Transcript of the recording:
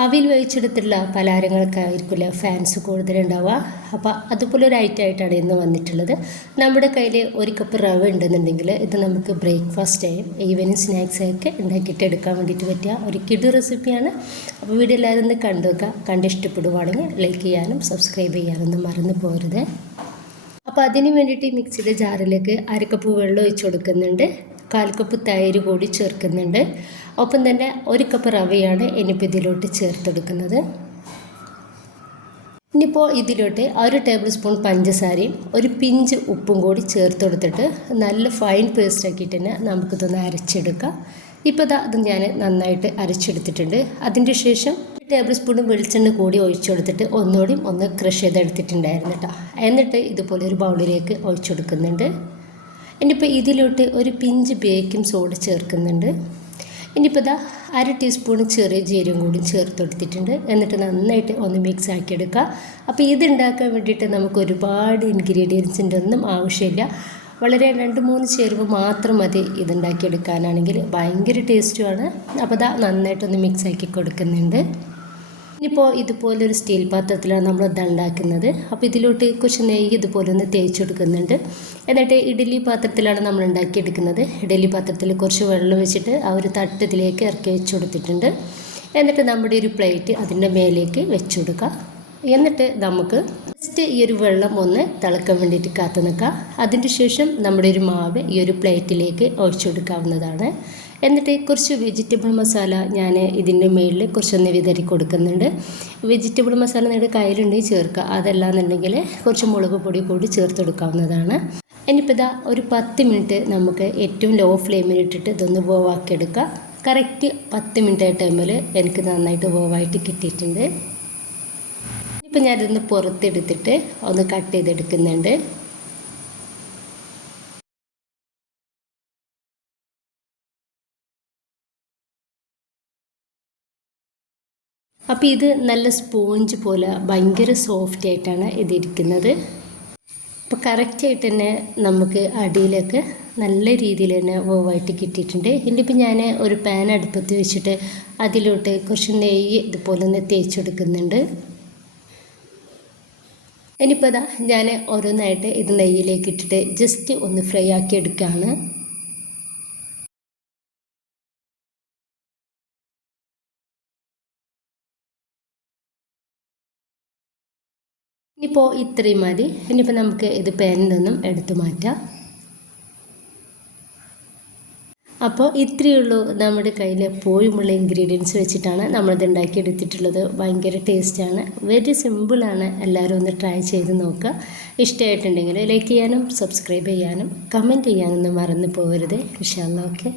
ആവിയിൽ വഹിച്ചെടുത്തിട്ടുള്ള പലഹാരങ്ങൾക്കായിരിക്കില്ല ഫാൻസ് കൂടുതലുണ്ടാവുക. അപ്പോൾ അതുപോലെ ഒരു ഐറ്റം ആയിട്ടാണ് ഇന്ന് വന്നിട്ടുള്ളത്. നമ്മുടെ കയ്യിൽ ഒരു കപ്പ് റവ ഉണ്ടെന്നുണ്ടെങ്കിൽ ഇത് നമുക്ക് ബ്രേക്ക്ഫാസ്റ്റ് ആയും ഈവനിങ് സ്നാക്സ് ഒക്കെ ഉണ്ടാക്കിയിട്ട് എടുക്കാൻ വേണ്ടിയിട്ട് പറ്റിയ ഒരു കിഡ് റെസിപ്പിയാണ് അപ്പോൾ വീഡിയോ എല്ലാവരും ഒന്ന് കണ്ടുവെക്കുക കണ്ട് ഇഷ്ടപ്പെടുവാണെങ്കിൽ ലൈക്ക് ചെയ്യാനും സബ്സ്ക്രൈബ് ചെയ്യാനൊന്നും മറന്നു പോരുത് അപ്പോൾ അതിന് വേണ്ടിയിട്ട് മിക്സിയുടെ ജാറിലേക്ക് അരക്കപ്പ് വെള്ളം ഒഴിച്ച് കൊടുക്കുന്നുണ്ട്. കാൽ കപ്പ് തൈര് കൂടി ചേർക്കുന്നുണ്ട്. ഒപ്പം തന്നെ ഒരു കപ്പ് റവയാണ് ഇനിയിപ്പോൾ ഇതിലോട്ട് ചേർത്തെടുക്കുന്നത്. ഇനിയിപ്പോൾ ഇതിലോട്ട് ഒരു ടേബിൾ സ്പൂൺ പഞ്ചസാരയും ഒരു പിഞ്ച് ഉപ്പും കൂടി ചേർത്ത് കൊടുത്തിട്ട് നല്ല ഫൈൻ പേസ്റ്റ് ആക്കിയിട്ട് തന്നെ നമുക്കിതൊന്ന് അരച്ചെടുക്കാം. ഇപ്പോൾ ഇതാ അത് ഞാൻ നന്നായിട്ട് അരച്ചെടുത്തിട്ടുണ്ട്. അതിന്റെ ശേഷം ടേബിൾ സ്പൂൺ വെളിച്ചെണ്ണ കൂടി ഒഴിച്ചു കൊടുത്തിട്ട് ഒന്നുകൂടി ഒന്ന് ക്രഷ് ചെയ്തെടുത്തിട്ടുണ്ടായിരുന്നു കേട്ടോ എന്നിട്ട് ഇതുപോലെ ഒരു ബൗളിലേക്ക് ഒഴിച്ചു കൊടുക്കുന്നുണ്ട് ഇനിയിപ്പോൾ ഇതിലോട്ട് ഒരു പിഞ്ച് ബേക്കിംഗ് സോഡ ചേർക്കുന്നുണ്ട്. ഇനിയിപ്പോൾ ഇതാ അര ടീസ്പൂൺ ചെറിയ ജീരകം കൂടി ചേർത്ത് എടുത്തിട്ടുണ്ട്. എന്നിട്ട് നന്നായിട്ട് ഒന്ന് മിക്സ് ആക്കിയെടുക്കുക. അപ്പോൾ ഇത് ഉണ്ടാക്കാൻ വേണ്ടിയിട്ട് നമുക്ക് ഒരുപാട് ഇൻഗ്രീഡിയൻസിന്റെ ഒന്നും ആവശ്യമില്ല. വളരെ രണ്ട് മൂന്ന് ചേരുവ മാത്രം മതി ഇതുണ്ടാക്കിയെടുക്കാനാണെങ്കിൽ. ഭയങ്കര ടേസ്റ്റുമാണ് അപ്പോൾ ഇതാ നന്നായിട്ടൊന്ന് മിക്സ് ആക്കി കൊടുക്കുന്നുണ്ട്. ഇനിയിപ്പോൾ ഇതുപോലൊരു സ്റ്റീൽ പാത്രത്തിലാണ് നമ്മൾ ഇത് ഉണ്ടാക്കുന്നത് അപ്പോൾ ഇതിലോട്ട് കുറച്ച് നെയ്യ് ഇതുപോലെ ഒന്ന് തേച്ച് കൊടുക്കുന്നുണ്ട് എന്നിട്ട് ഇഡലി പാത്രത്തിലാണ് നമ്മൾ ഉണ്ടാക്കിയെടുക്കുന്നത്. ഇഡലി പാത്രത്തിൽ കുറച്ച് വെള്ളം വെച്ചിട്ട് ആ ഒരു തട്ട് ഇതിലേക്ക് ഇറക്കി വെച്ച് കൊടുത്തിട്ടുണ്ട്. എന്നിട്ട് നമ്മുടെ ഒരു പ്ലേറ്റ് അതിന്റെ മേലേക്ക് വെച്ച് കൊടുക്കുക. എന്നിട്ട് നമുക്ക് ജസ്റ്റ് ഈ ഒരു വെള്ളം ഒന്ന് തിളക്കാൻ വേണ്ടിയിട്ട് കാത്തു നിൽക്കാം അതിന്റെ ശേഷം നമ്മുടെ ഒരു മാവ് ഈ ഒരു പ്ലേറ്റിലേക്ക് ഒഴിച്ചു കൊടുക്കാവുന്നതാണ്. എന്നിട്ട് കുറച്ച് വെജിറ്റബിൾ മസാല ഞാൻ ഇതിന്റെ മുകളിൽ കുറച്ചൊന്ന് വിതറി കൊടുക്കുന്നുണ്ട്. വെജിറ്റബിൾ മസാല നിങ്ങളുടെ കയ്യിലുണ്ടെങ്കിൽ ചേർക്കുക. അതല്ലാന്നുണ്ടെങ്കിൽ കുറച്ച് മുളക് പൊടി കൂടി ചേർത്ത് കൊടുക്കാവുന്നതാണ്. ഇനിയിപ്പോൾ ഇതാ ഒരു പത്ത് മിനിറ്റ് നമുക്ക് ഏറ്റവും ലോ ഫ്ലെയിമിൽ ഇട്ടിട്ട് ഇതൊന്ന് വേവാക്കിയെടുക്കുക കറക്റ്റ് പത്ത് മിനിറ്റ് ടൈമിൽ എനിക്ക് നന്നായിട്ട് വേവായിട്ട് കിട്ടിയിട്ടുണ്ട്. ഇപ്പം ഞാനിതൊന്ന് പുറത്തെടുത്തിട്ട് ഒന്ന് കട്ട് ചെയ്തെടുക്കുന്നുണ്ട്. അപ്പോൾ ഇത് നല്ല സ്പോഞ്ച് പോലെ ഭയങ്കര സോഫ്റ്റ് ആയിട്ടാണ് ഇതിരിക്കുന്നത്. അപ്പോൾ കറക്റ്റായിട്ട് തന്നെ നമുക്ക് അടിയിലൊക്കെ നല്ല രീതിയിൽ തന്നെ വേവായിട്ട് കിട്ടിയിട്ടുണ്ട്. ഇനിയിപ്പോൾ ഞാൻ ഒരു പാൻ അടുപ്പത്ത് വെച്ചിട്ട് അതിലോട്ട് കുറച്ച് നെയ്യ് ഇതുപോലെ ഒന്ന് തേച്ചെടുക്കുന്നുണ്ട്. ഇനിയിപ്പോൾ ഇതാ ഞാൻ ഓരോന്നായിട്ട് ഇത് നെയ്യിലേക്ക് ഇട്ടിട്ട് ജസ്റ്റ് ഒന്ന് ഫ്രൈ ആക്കി എടുക്കുകയാണ്. ഇപ്പോൾ ഇത്രയും മതി. ഇനിയിപ്പോൾ നമുക്ക് ഇത് പാനിൽ നിന്നും എടുത്തു മാറ്റാം. അപ്പോൾ ഇത്രയേ ഉള്ളൂ നമ്മുടെ കയ്യിൽ എപ്പോഴുമുള്ള ഇൻഗ്രീഡിയൻസ് വെച്ചിട്ടാണ് നമ്മളിത് ഉണ്ടാക്കിയെടുത്തിട്ടുള്ളത്. ഭയങ്കര ടേസ്റ്റാണ് വെരി സിമ്പിളാണ് എല്ലാവരും ഒന്ന് ട്രൈ ചെയ്ത് നോക്കുക. ഇഷ്ടമായിട്ടുണ്ടെങ്കിൽ ലൈക്ക് ചെയ്യാനും സബ്സ്ക്രൈബ് ചെയ്യാനും കമന്റ് ചെയ്യാനൊന്നും മറന്നു പോകരുത്. ഇൻഷാല്ല ഓക്കെ